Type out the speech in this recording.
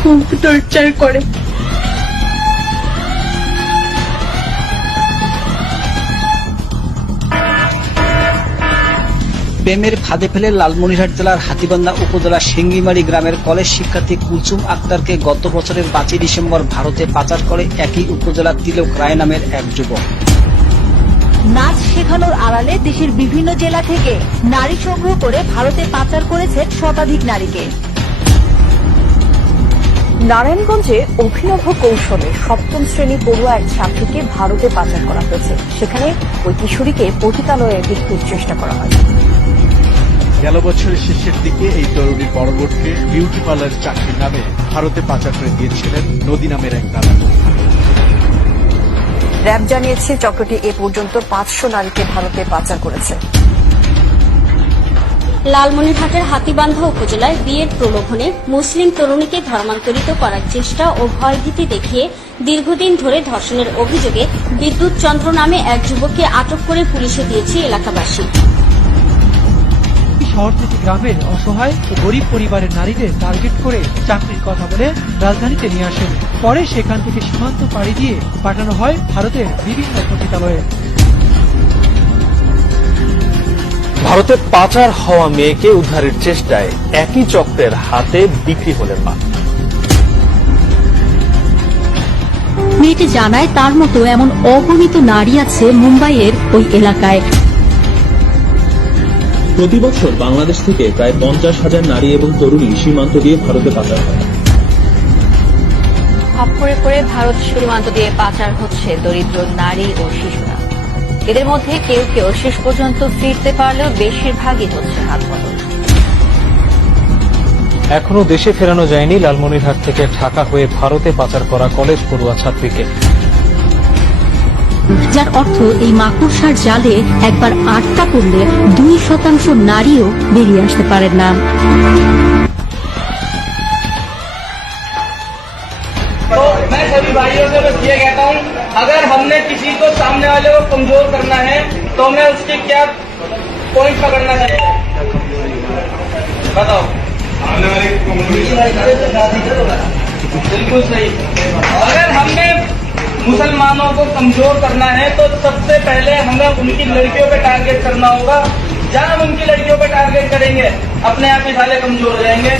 খুব টর্চার করে। প্রেমের ফাঁদে ফেলে লালমনিরহাট জেলার হাতীবান্ধা উপজেলার সিঙ্গিমারি গ্রামের কলেজ শিক্ষার্থী কুলসুম আক্তারকে গত বছরের 5 ডিসেম্বর ভারতে পাচার করে একই উপজেলার তিলক রায় নামের এক যুবক। নাচ শেখানোর আড়ালে দেশের বিভিন্ন জেলা থেকে নারী সংগ্রহ করে ভারতে পাচার করেছেন শতাধিক নারীকে। নারায়ণগঞ্জে অভিনব কৌশলে 7ম শ্রেণী পড়ুয়া এক ছাত্রীকে ভারতে পাচার করা হয়েছে। সেখানে ওই কিশোরীকে পতিতালয়ে বিক্রির চেষ্টা করা হয়। গেল বছরের শেষের দিকে এই তরুণীর পরবর্তী বিউটি পার্লার চাকরির নামে ভারতে পাচার করে দিয়েছিলেন নদী নামের এক দালাল। র্যাব জানিয়েছে চক্রটি এ পর্যন্ত 500 নারীকে ভারতে পাচার করেছে। লালমনিরহাটের হাতীবান্ধা উপজেলায় বিয়ের প্রলোভনে মুসলিম তরুণীকে ধর্মান্তরিত করার চেষ্টা ও ভয়ভীতি দেখিয়ে দীর্ঘদিন ধরে ধর্ষণের অভিযোগে বিদ্যুৎ চন্দ্র নামে এক যুবককে আটক করে পুলিশে দিয়েছে এলাকাবাসী। শহর থেকে গ্রামের অসহায় ও গরিব পরিবারের নারীদের টার্গেট করে চাকরির কথা বলে রাজধানীতে নিয়ে আসেন। পরে সেখান থেকে সীমান্ত পাড়ি দিয়ে পাঠানো হয় ভারতের বিভিন্ন পতিতালয়ে। ভারতে পাচার হওয়া মেয়েকে উদ্ধারের চেষ্টায় একই চক্রের হাতে বিক্রি হলেন মা। মেয়েটি জানায় তার মতো এমন অগণিত নারী আছে মুম্বাইয়ের ওই এলাকায়। প্রতি বছর বাংলাদেশ থেকে প্রায় 50,000 নারী এবং তরুণী সীমান্ত দিয়ে ভারতে পাচার হয়। খপ করে ভারত সীমান্ত দিয়ে পাচার হচ্ছে দরিদ্র নারী ও শিশুরা। এদের মধ্যে কেউ কেউ শেষ পর্যন্ত ফিরতে পারলেও বেশিরভাগই হচ্ছে হাতবদল। এখনো দেশে ফেরানো যায়নি লালমনিরহাট থেকে ঢাকা হয়ে ভারতে পাচার করা কলেজ পড়ুয়া ছাত্রীকে, যার অর্থ এই মাকড়সার জালে একবার আটকা পড়লে 2% নারীও বেরিয়ে আসতে পারেন না। तो मैं सभी भाइयों से बस ये कहता हूँ, अगर हमने किसी को सामने वाले को कमजोर करना है तो हमें उसके क्या पॉइंट पकड़ना चाहिए, बताओ। बिल्कुल सही। अगर हमने मुसलमानों को कमजोर करना है तो सबसे पहले हमें उनकी लड़कियों पे टारगेट करना होगा। जब हम उनकी लड़कियों पे टारगेट करेंगे अपने आप ही साले कमजोर हो जाएंगे।